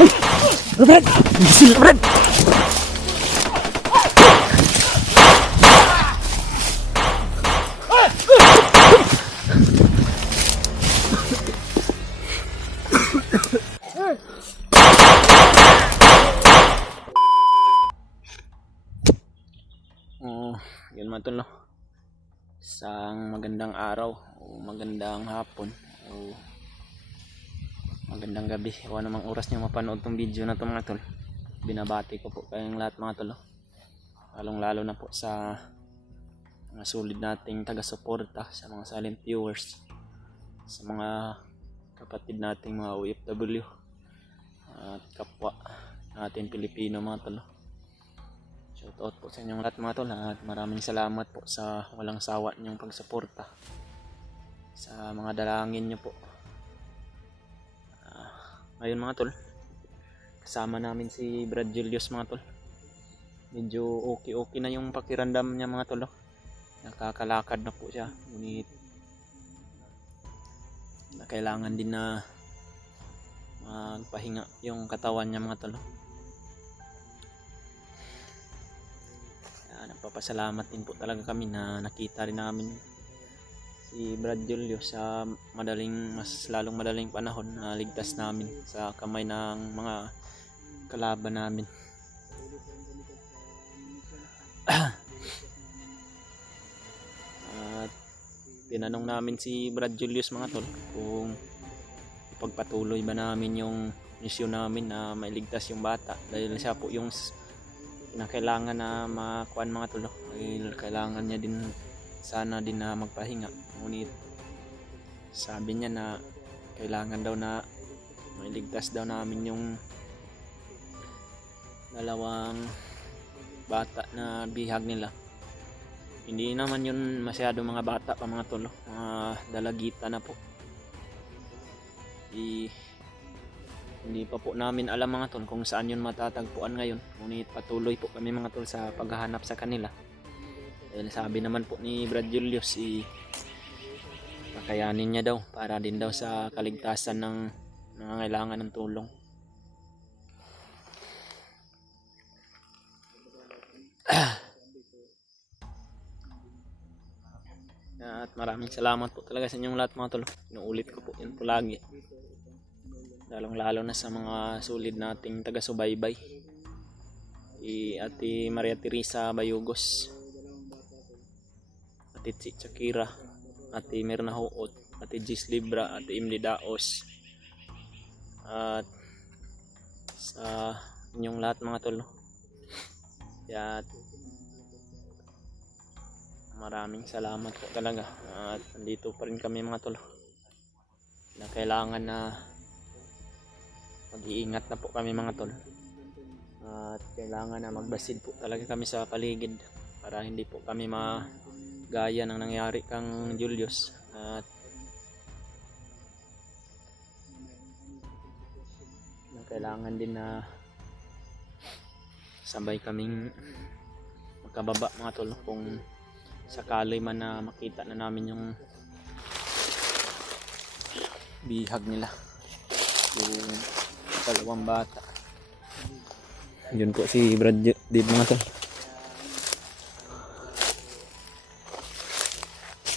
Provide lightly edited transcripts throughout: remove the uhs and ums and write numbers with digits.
Brad! Gising Brad! Yun mga tol, no? Isang magandang araw o magandang hapon o magandang gabi, o anumang oras nyo mapanood tong video na to mga tol. Binabati ko po kayong lahat mga tol, no? Lalong lalo na po sa mga solid nating taga-suporta, sa mga silent viewers, sa mga kapatid nating mga OFW at kapwa natin Pilipino mga tol, no? Shoutout po sa inyong lahat mga tol, at maraming salamat po sa walang sawa niyong pagsuporta sa mga dalangin niyo po. Ngayon mga tol, kasama namin si Brad Julius mga tol. Medyo okay na yung pakiramdam niya mga tol, no? Nakakalakad na po siya, ngunit na kailangan din na magpahinga yung katawan niya mga tol, no? Nagpapasalamat din po talaga kami na nakita rin namin si Brad Julius sa mas lalong madaling panahon na ligtas namin sa kamay ng mga kalaban namin. At tinanong namin si Brad Julius mga tol kung ipagpatuloy ba namin yung misyon namin na mailigtas yung bata, dahil siya po yung kailangan na makuan mga tol, dahil kailangan niya din sana din na magpahinga. Ngunit sabi niya na kailangan daw na mailigtas daw namin yung dalawang bata na bihag nila. Hindi naman yun masyado mga bata pa mga tol, mga dalagita na po. Hindi pa po namin alam mga tol kung saan yun matatagpuan ngayon, ngunit patuloy po kami mga tol sa paghahanap sa kanila, dahil sabi naman po ni Brad Julius kakayanin niya daw para din daw sa kaligtasan ng nangangailangan ng tulong. At maraming salamat po talaga sa inyong lahat mga tol. Inuulit ko po yun po lagi, lalong lalo na sa mga solid nating taga-subaybay, Ate Maria Teresa Bayugos, Ate Chakira, Ate Mirna Huot, Ate Gis Libra, Ate Imli Daos, at sa inyong lahat mga tol, no? At maraming salamat po talaga, at nandito pa rin kami mga tol, na kailangan na mag-iingat na po kami mga tol, at kailangan na magbasid po talaga kami sa paligid para hindi po kami magaya ng nangyari kang Julius. At kailangan din na sabay kaming magkababa mga tol kung sakali man na makita na namin yung bihag nila, yung dalawang bata. Yun po si Brad Dib mga tol.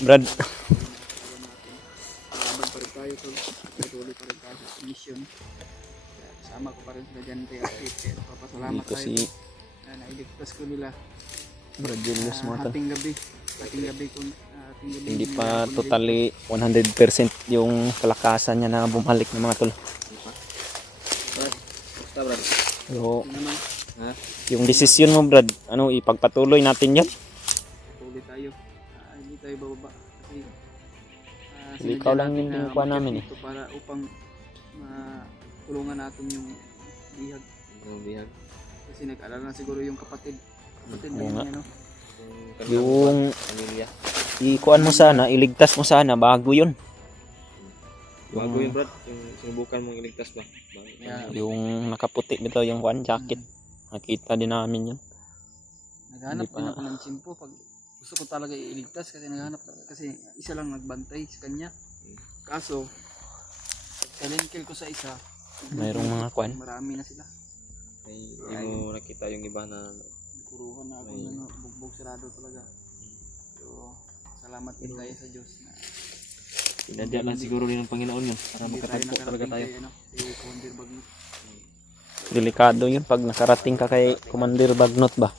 Brad, laban pa rin tayo tol, patuloy pa rin tayo sa mission. Kasama ko pa rin sila dyan kay Akit. Papasalamat dito tayo si na nailigtas ko nila Brad Julius mga tol. ating gabi kung Hindi pa totally 100% yung kalakasan niya na bumalik ng mga tol. Basta Brad, Pero naman yung desisyon mo Brad, ipagpatuloy natin yan. patuloy tayo, hindi tayo bababa kasi Hindi ikaw lang yung na tinukuha namin dito para upang matulungan natin yung bihag. Kasi nag-alala na siguro yung kapatid Oo na nga. yun, ano? Yung ikuan mo sana, iligtas mo sana bago yun. Bago yun Brad, yung sinubukan mong iligtas ba? Yeah. Yung nakaputi nito, yung one jacket. Nakita din namin yun. Naghanap Hindi pa. din ako ng tsimpo pag gusto ko talaga iligtas, kasi naghanap talaga kasi isa lang nagbantay sa kanya. Kaso talent kill ko sa isa, mayroong mga kwan. Marami na sila. Hindi mo nakita yung iba na Puruhan na ako May- na bugbog sarado talaga. So, salamat din tayo sa Diyos na pinadya lang siguro din ng Panginoon yun para hindi tayo makatagpo talaga nakarating tayo. kay si Commander Bagnot. Delikado yun pag nakarating ka kay Commander Bagnot ba.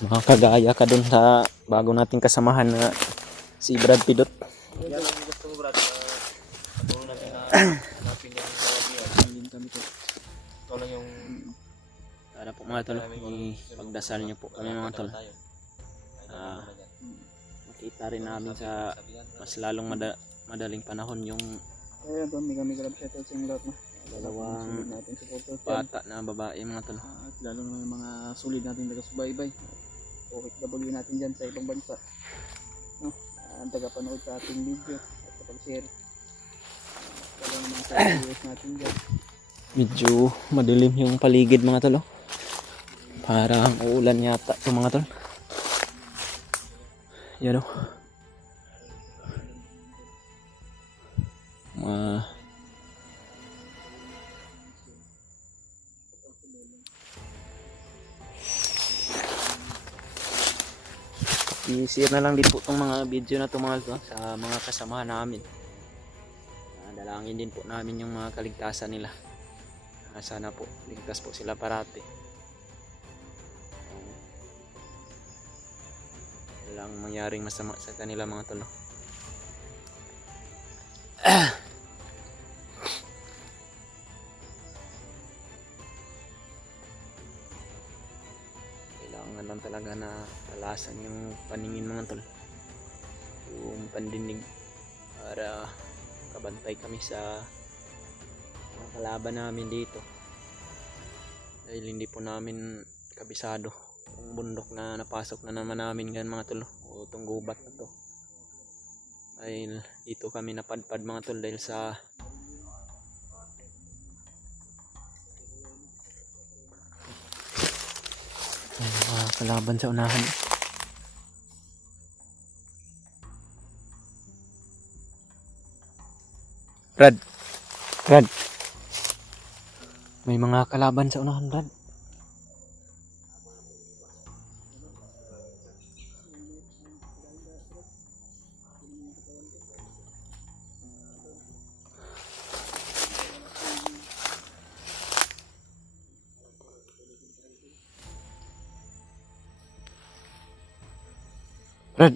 Makakagaya ka dun sa bago nating kasamahan na si Brad Pidot. Yan ang gusto mo, Brad. Tulong natin na hanapin yung mga biyan. Ayun kami ko. Ito lang yung Sana po mga tol, pagdasal niyo po kami mga tol. Ah, makita rin namin sa mas lalong madaling panahon yung Kaya doon, kami grab shoutout sa inyo lahat na. dalawang Sulit natin supporter. bata na babae mga tol. At lalo na yung mga sulit natin taga-subaybay. OFW natin dyan sa ibang bansa. No? Ang taga-panood sa ating video at kapag-share. Lalo na mga viewers natin dyan. Medyo madilim yung paligid mga tol. Oh. Parang uulan yata yung mga tol. Yan o. I-share na lang din po itong mga video na ito mga tol sa mga kasamahan namin. Dalangin din po namin yung mga kaligtasan nila. Sana po ligtas po sila parati. Walang mangyaring masama sa kanila mga tol. Kailangan lang talaga na talasan yung paningin mga tol, yung pandinig, para kabantay kami sa mga kalaban namin dito, dahil hindi po namin kabisado yung bundok na napasok na naman namin gan mga tol, o itong gubat na to. Dahil dito kami napadpad mga tol dahil sa mga kalaban sa unahan. Brad, may mga kalaban sa unahan, Brad. Brad,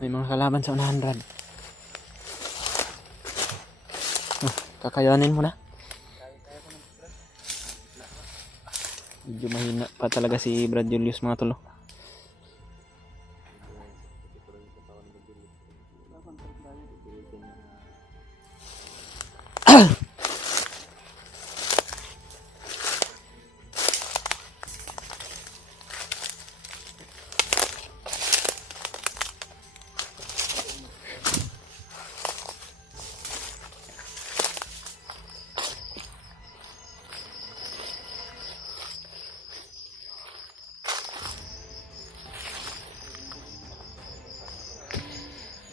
may mga kalaban sa unahan, Brad. Kakayanin mo na. Medyo mahina pa talaga si Brad Julius mga tolo.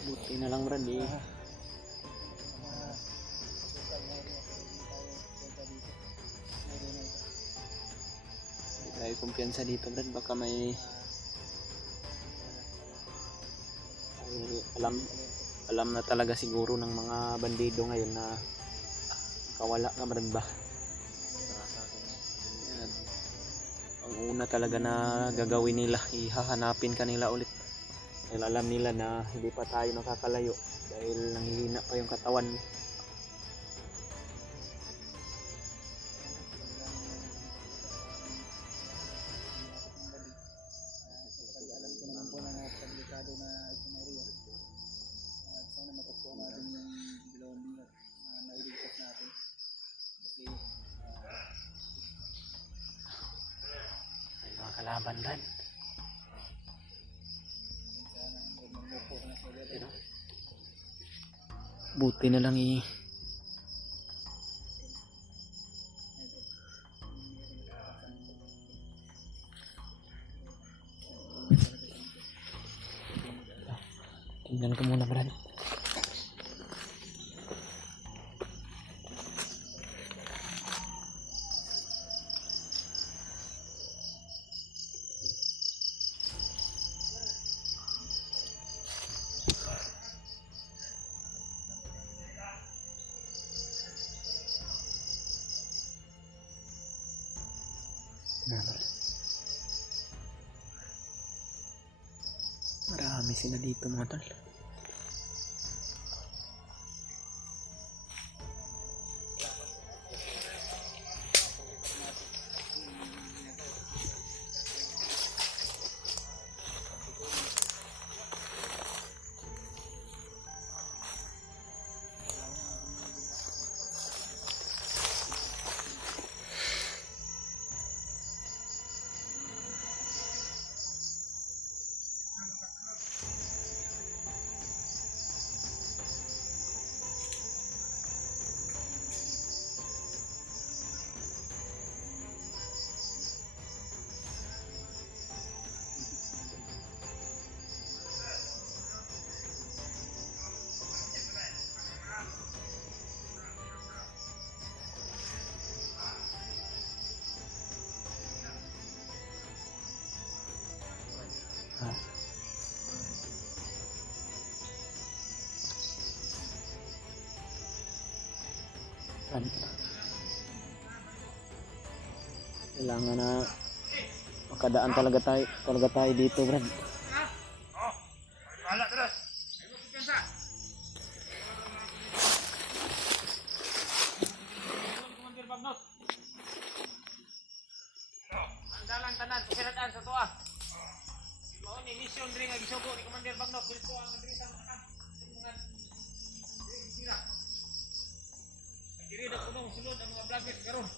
Buti na lang Brad eh. Hindi tayo kumpiyansa dito Brad, baka may alam na talaga siguro ng mga bandido ngayon na kawala ka Brad ba. Yan. Ang una talaga na gagawin nila, ihahanapin ka nila ulit. Dahil alam nila na hindi pa tayo nakakalayo dahil nanghihina pa yung katawan mo. May mga kalaban Brad. Buti na lang eh. Tingnan ko muna Brad. Mga tol. Marami sila dito mga tol. Kailangan na makadaan talaga tayo dito, Brad. Andalang tanan, kusiradaan sa tuwa. Mao ni mission diri nga gisugo ni Commander Bagnok dito ang diri sa mga sira. Diri na punong sulod ang mga vloggers karon.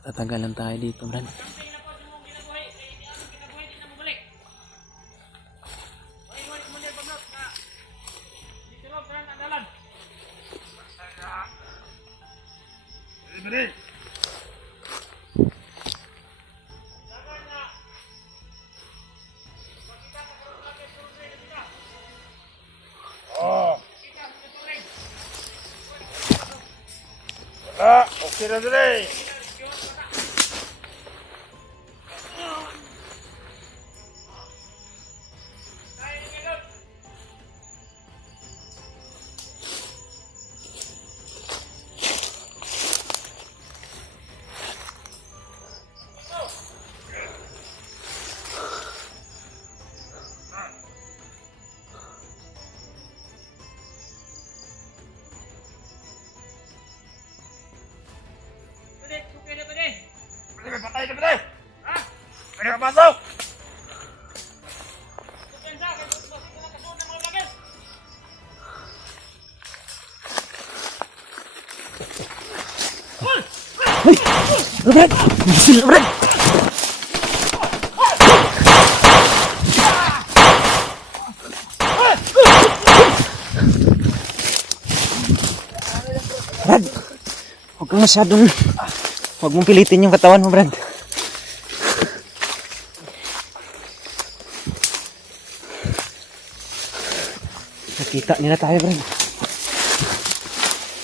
Matatagalan tayo dito, Brad. Okay na dali. Patay ka ba? Ha? Pwede ka pasok? Brad! Sila, Brad! Brad! Huwag kang masyadong... Huwag mong pilitin yung katawan mo, Brad. Nakita nila tayo, Brad.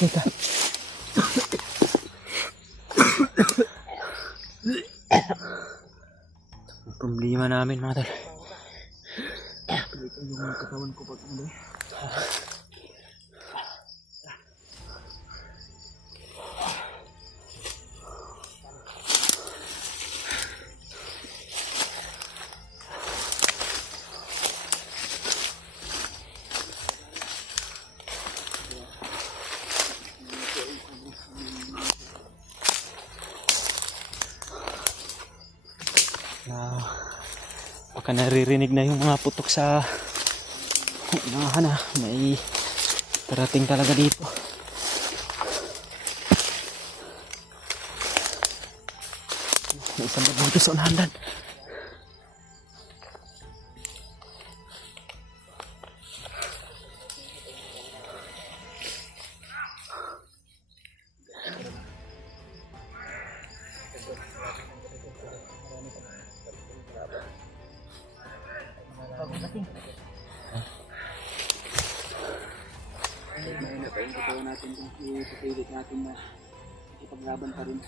Kita. Ang problema namin, mga tol. Pilitin yung katawan ko pag ano. Baka naririnig na yung mga putok sa unahan na may parating talaga dito. May isang bag dito sa unahan. Mahina pa yung katawan natin kung ipipilit natin na ipaglaban pa rin.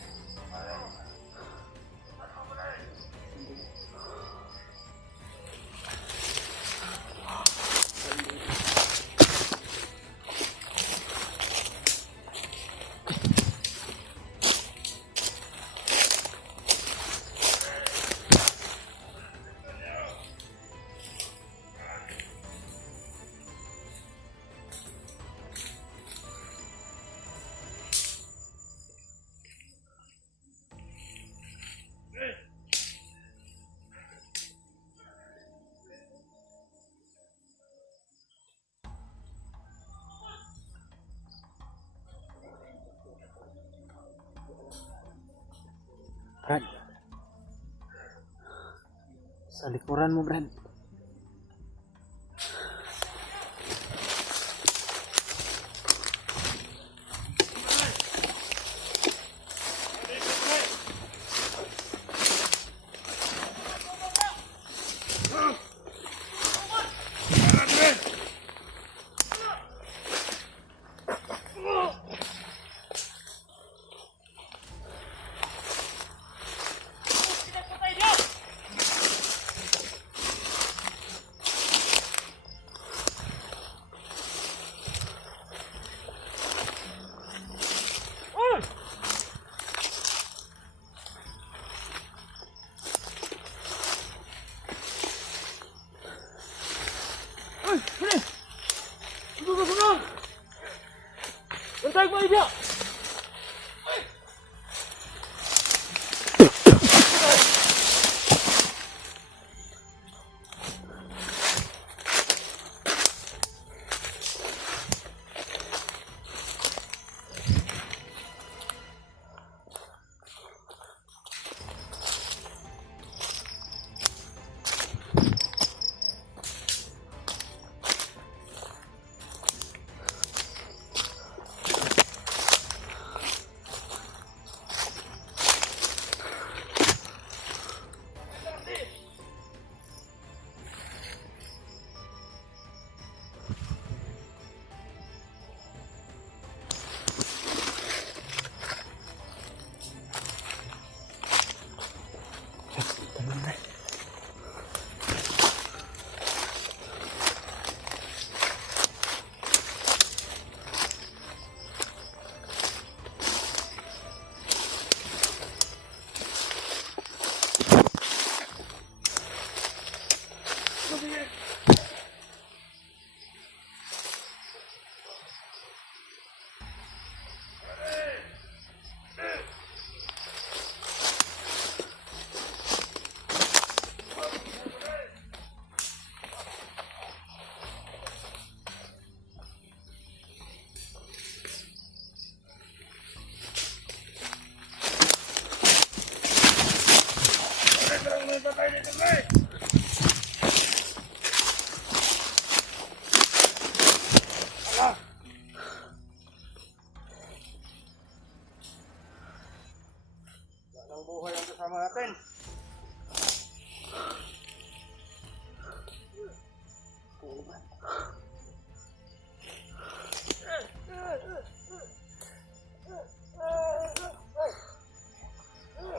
Brad. Sa likuran mo, Brad.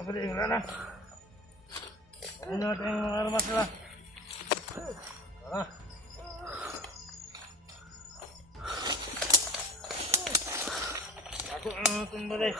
Wala na. Ano natin yung mga armas nila? Tara. Ako ang tumbalay.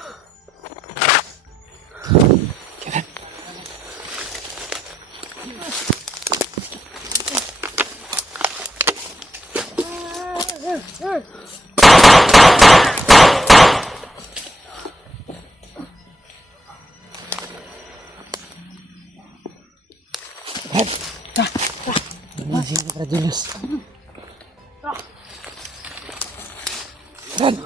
Sige, Brad Julius. Brad!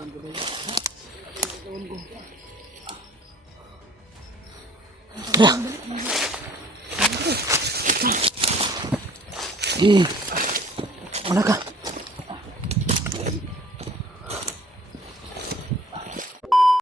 Eh, una ka.